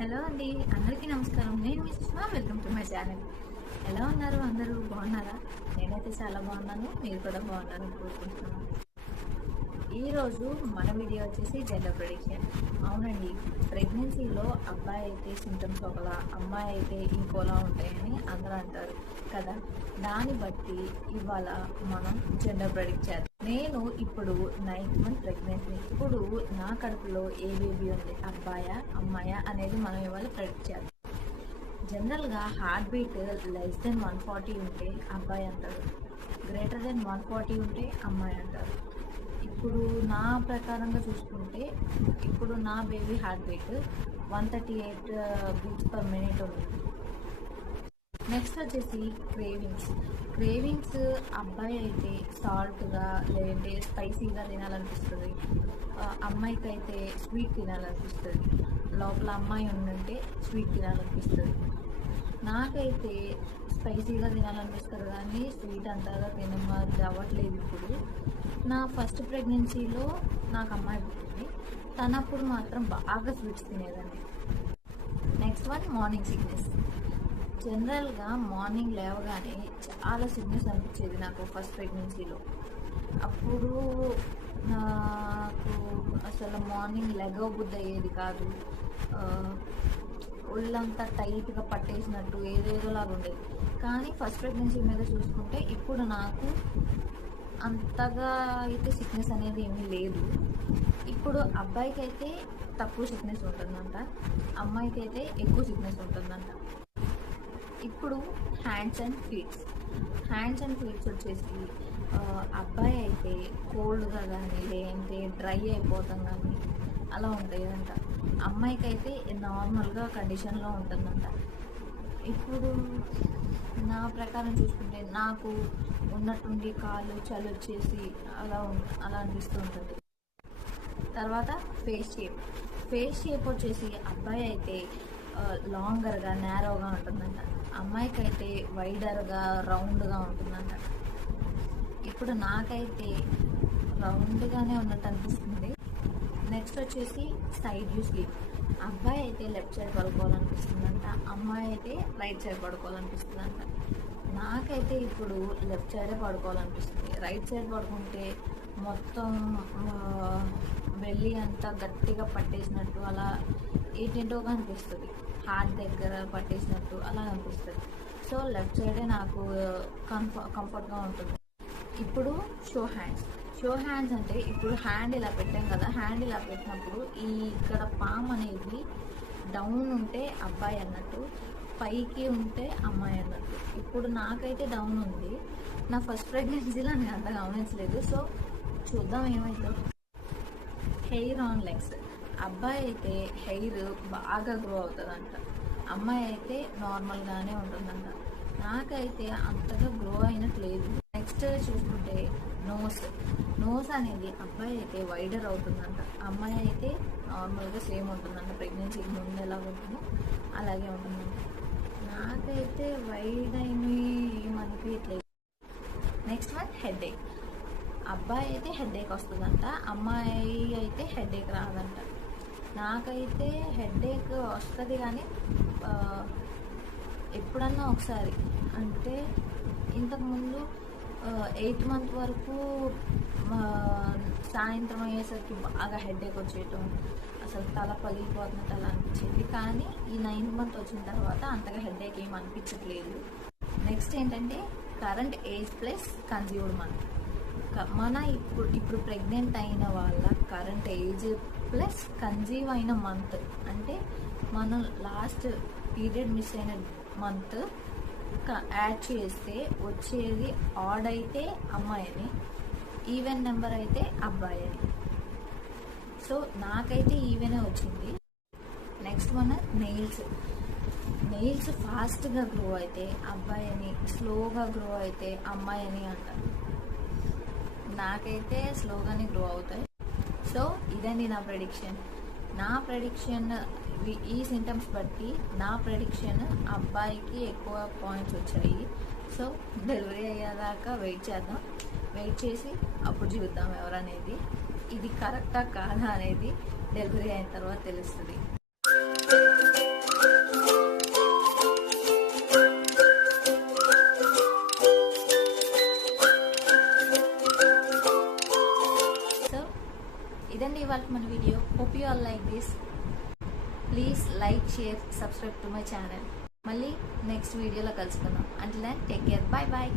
Hello అండి అందరికీ నమస్కారం. నేను మీ Sushma welcome to my channel. ఎలా ఉన్నారు అందరూ? బాగున్నారా? నేనైతే చాలా బాగున్నాను. మీరు కూడా బాగున్నారని కోరుకుంటున్నాను. ఈరోజు మన వీడియో వచ్చేసి జెండర్ ప్రొడిక్షన్ అవునండి ప్రెగ్నెన్సీలో అబ్బాయి అయితే సింటమ్స్ ఒకలా అమ్మాయి అయితే ఇంకోలా ఉంటాయని అందరూ అంటారు. కదా? దాన్ని బట్టి ఇవాళ మనం జెండర్ ప్రెడిక్ట్ చేద్దాం. నేను ఇప్పుడు నైన్త్ మంత్ ప్రెగ్నెన్సీ ఇప్పుడు నా కడుపులో ఏ బేబీ ఉంది? అబ్బాయా అమ్మాయా అనేది మనం ఇవాళ ప్రెడిక్ట్ చేద్దాం. జనరల్గా heart beat less than one forty ఉంటే అబ్బాయి అంటారు గ్రేటర్ దెన్ వన్ ఫార్టీ ఉంటే అమ్మాయి అంటారు ఇప్పుడు నా ప్రకారంగా చూసుకుంటే ఇప్పుడు నా baby heart beat one thirty eight beats per minute ఉంది. నెక్స్ట్ వచ్చేసి క్రేవింగ్స్ క్రేవింగ్స్ అబ్బాయి అయితే సాల్ట్గా లేదంటే స్పైసీగా తినాలనిపిస్తుంది. అమ్మాయికి అయితే స్వీట్ తినాలనిపిస్తుంది. లోపల అమ్మాయి ఉందంటే స్వీట్ తినాలనిపిస్తుంది. నాకైతే స్పైసీగా తినాలనిపిస్తుంది కానీ స్వీట్ అంతగా తినమది అవ్వట్లేదు ఇప్పుడు. నా ఫస్ట్ ప్రెగ్నెన్సీలో నాకు అమ్మాయి పుట్టింది. తనప్పుడు మాత్రం బాగా స్వీట్స్ తినేదాన్ని. నెక్స్ట్ వన్ మార్నింగ్ సిక్నెస్ జనరల్గా మార్నింగ్ లేవగానే చాలా సిగ్నెస్ అనిపించేది నాకు ఫస్ట్ ప్రెగ్నెన్సీలో. అప్పుడు నాకు అసలు మార్నింగ్ లెగవబుద్ధి అయ్యేది కాదు ఒళ్ళంతా టైట్గా పట్టేసినట్టు ఏదేదోలాగా ఉండేది. కానీ ఫస్ట్ ప్రెగ్నెన్సీ మీద చూసుకుంటే ఇప్పుడు నాకు అంతగా అయితే సిక్నెస్ అనేది ఏమీ లేదు. ఇప్పుడు అబ్బాయికి అయితే తక్కువ సిక్నెస్ ఉంటుందంట అమ్మాయికి అయితే ఎక్కువ సిక్నెస్ ఉంటుందంట. ఇప్పుడు hands and feets hands and feets వచ్చేసి అబ్బాయి అయితే కోల్డ్గా కానీ లేదంటే డ్రై అయిపోతాం కానీ అలా ఉంటాయంట అమ్మాయికి అయితే నార్మల్గా కండిషన్లో ఉంటుందంట. ఇప్పుడు నా ప్రకారం చూసుకుంటే నాకు ఉన్నట్టుండి కాళ్ళు చలి వచ్చేసి అలా అలా అనిపిస్తూ ఉంటుంది. తర్వాత ఫేస్ షేప్ ఫేస్ షేప్ వచ్చేసి అబ్బాయి అయితే లాంగర్గా నేరోగా ఉంటుందంట. అమ్మాయికి అయితే వైడర్గా రౌండ్గా ఉంటుందంట. ఇప్పుడు నాకైతే రౌండ్గానే ఉన్నట్టు అనిపిస్తుంది. నెక్స్ట్ వచ్చేసి సైడ్ యూ స్లీప్ అబ్బాయి అయితే లెఫ్ట్ సైడ్ పడుకోవాలనిపిస్తుందంట. అమ్మాయి అయితే రైట్ సైడ్ పడుకోవాలనిపిస్తుందంట. నాకైతే ఇప్పుడు లెఫ్ట్ సైడే పడుకోవాలనిపిస్తుంది. రైట్ సైడ్ పడుకుంటే మొత్తం వెళ్ళి అంతా గట్టిగా పట్టేసినట్టు అలా ఏంటేంటోగా అనిపిస్తుంది. హార్ట్ దగ్గర పట్టేసినట్టు అలా అనిపిస్తుంది. సో లెఫ్ట్ సైడే నాకు కంఫ కంఫర్ట్గా ఉంటుంది. ఇప్పుడు షో హ్యాండ్స్. షో హ్యాండ్స్ అంటే ఇప్పుడు హ్యాండ్ ఇలా పెట్టాం కదా హ్యాండ్ ఇలా పెట్టినప్పుడు ఈ ఇక్కడ పామ్ అనేది డౌన్ ఉంటే అబ్బాయి అన్నట్టు పైకి ఉంటే అమ్మాయి అన్నట్టు. ఇప్పుడు నాకైతే డౌన్ ఉంది. నా ఫస్ట్ ప్రెగ్నెన్సీలో నేను అంత గమనించలేదు సో చూద్దాం ఏమైందో హెయిర్ ఆన్ లెగ్స్. అబ్బాయి అయితే హెయిర్ బాగా గ్రో అవుతుందంట. అమ్మాయి అయితే నార్మల్గానే ఉంటుందంట. నాకైతే అంతగా గ్రో అయినట్టు లేదు. నెక్స్ట్ చూసుకుంటే నోస్ నోస్ అనేది అబ్బాయి అయితే వైడర్ అవుతుందంట. అమ్మాయి అయితే నార్మల్గా సేమ్ ఉంటుందంట. ప్రెగ్నెన్సీకి ముందు ఎలా ఉంటుందో అలాగే ఉంటుందంట. నాకైతే వైడ్ అయినవి ఏమనిపించట్లేదు నెక్స్ట్ వన్ హెడ్ ఏక్ అబ్బాయి అయితే హెడ్ ఏక్ వస్తుందంట. అమ్మాయి అయితే హెడ్ ఏక్ రాదంట. నాకైతే హెడేక్ వస్తుంది కానీ ఎప్పుడన్నా ఒకసారి. అంటే ఇంతకుముందు ఎయిత్ మంత్ వరకు సాయంత్రం అయ్యేసరికి బాగా హెడేక్ వచ్చేయటం అసలు తల పగిలిపోతున్నట్టు అలా అనిపించేది. కానీ ఈ నైన్త్ మంత్ వచ్చిన తర్వాత అంతగా హెడేక్ ఏం అనిపించట్లేదు. నెక్స్ట్ ఏంటంటే current age plus consumed month మన ఇప్పుడు ఇప్పుడు ప్రెగ్నెంట్ అయిన వాళ్ళ కరెంట్ ఏజ్ ప్లస్ కన్జీవ్ అయిన మంత్. అంటే మనం లాస్ట్ పీరియడ్ మిస్ అయిన మంత్ యాడ్ చేస్తే వచ్చేది ఆడ్ అయితే అమ్మాయి అని ఈవెన్ నెంబర్ అయితే అబ్బాయి అని సో నాకైతే ఈవెనే వచ్చింది. నెక్స్ట్ మన నెయిల్స్. నెయిల్స్ ఫాస్ట్గా గ్రో అయితే అబ్బాయి అని స్లోగా గ్రో అయితే అమ్మాయి అని అంటారు. నాకైతే స్లోగానే గ్రో అవుతాయి. సో ఇదండి నా ప్రెడిక్షన్ నా ప్రెడిక్షన్ ఈ సింటమ్స్ బట్టి నా ప్రెడిక్షన్ అబ్బాయికి ఎక్కువ పాయింట్స్ వచ్చాయి. సో డెలివరీ అయ్యేదాకా వెయిట్ చేద్దాం. వెయిట్ చేసి అప్పుడు చూద్దాం ఎవరనేది. ఇది కరెక్టా కాదా అనేది డెలివరీ అయిన తర్వాత తెలుస్తుంది. ఇవాళ మన video hope you all like this please like share subscribe to my channel మళ్ళీ నెక్స్ట్ వీడియోలో కలుసుకుందాం. అంటే టేక్ కేర్ బాయ్ బాయ్